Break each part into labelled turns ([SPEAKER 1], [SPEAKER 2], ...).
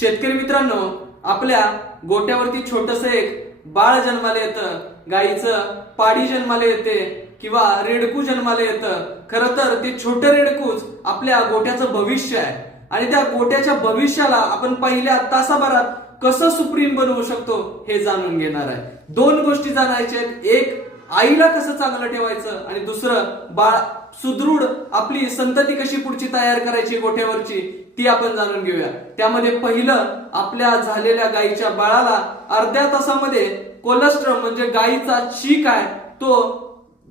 [SPEAKER 1] शेतकरी मित्रांनो आपल्या गोट्यावरती छोटस एक बाळ जन्माला येतं. गाईचं पाडी जन्माला येते किंवा रेडकू जन्माला येतं. खरं तर ते छोटं रेडकूच आपल्या गोट्याचं भविष्य आहे. आणि त्या गोट्याच्या भविष्याला आपण पहिल्या तासाभरात कसं सुप्रीम बनवू शकतो हे जाणून घेणार आहे. दोन गोष्टी जाणायच्या आहेत. एक आईला कसं चांगलं ठेवायचं? आणि दुसरं बाळ सुदृढ आपली संतती कशी पुढची तयार करायची गोठ्यावरची ती आपण जाणून घेऊया. त्यामध्ये पहिलं आपल्या झालेल्या गाईच्या बाळाला अर्ध्या तासामध्ये कोलेस्ट्रॉल म्हणजे गाईचा चीक आहे तो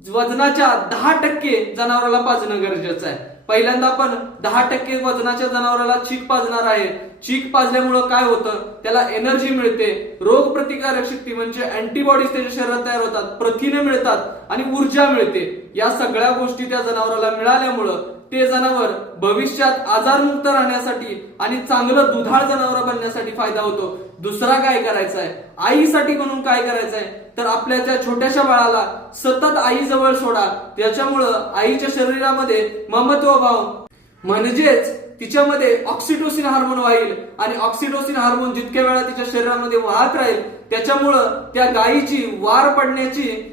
[SPEAKER 1] वजनाच्या दहा टक्के जनावराला पाजणं गरजेचं आहे. पहिल्यांदा आपण दहा टक्के वजनाच्या जनावराला चीक पाजणार आहे. चीक पाजल्यामुळं काय होतं? त्याला एनर्जी मिळते. रोग प्रतिकारक शक्ती म्हणजे अँटीबॉडीज त्याच्या शरीरात तयार होतात. प्रथिने मिळतात आणि ऊर्जा मिळते. या सगळ्या गोष्टी त्या जनावराला मिळाल्यामुळं ते जनावर भविष्यात आजारमुक्त राहण्यासाठी आणि चांगलं दुधाळ जनावर बनण्यासाठी फायदा होतो. दुसरा काय करायचा आहे आईसाठी म्हणून काय करायचं आहे तर आपल्या त्या छोट्याशा बाळाला सतत आई जवळ सोडा. त्याच्यामुळं आईच्या शरीरामध्ये ममत्व भाव म्हणजेच तिच्यामध्ये ऑक्सिटोसिन हार्मोन वाहील आणि ऑक्सिटोसिन हार्मोन जितक्या वेळा तिच्या शरीरामध्ये वाहत राहील त्याच्यामुळं त्या गायीची वार पडण्याची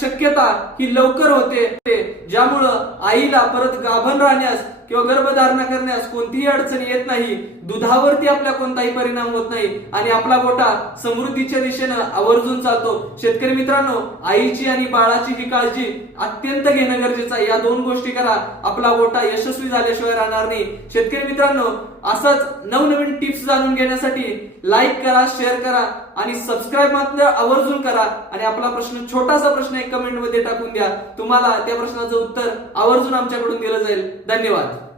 [SPEAKER 1] शक्यता ही लवकर होते. ज्यामुळं आईला परत गाभण राहण्यास किंवा गर्भधारणा करण्यास कोणतीही अडचण येत नाही दुधावरती आपल्या कोणताही परिणाम होत नाही आणि आपला गोटा समृद्धीच्या दिशेनं आवर्जून चालतो. शेतकरी मित्रांनो आईची आणि बाळाची ही काळजी अत्यंत घेणं गरजेचं आहे. या दोन गोष्टी करा. आपला गोटा यशस्वी झाल्याशिवाय राहणार नाही. शेतकरी मित्रांनो असंच नवनवीन टिप्स जाणून घेण्यासाठी लाईक करा शेअर करा आणि सबस्क्राईब मात्र आवर्जून करा. आणि आपला प्रश्न छोटासा प्रश्न एक कमेंटमध्ये टाकून द्या. तुम्हाला त्या प्रश्नाचं उत्तर आवर्जून आमच्याकडून दिलं जाईल. धन्यवाद.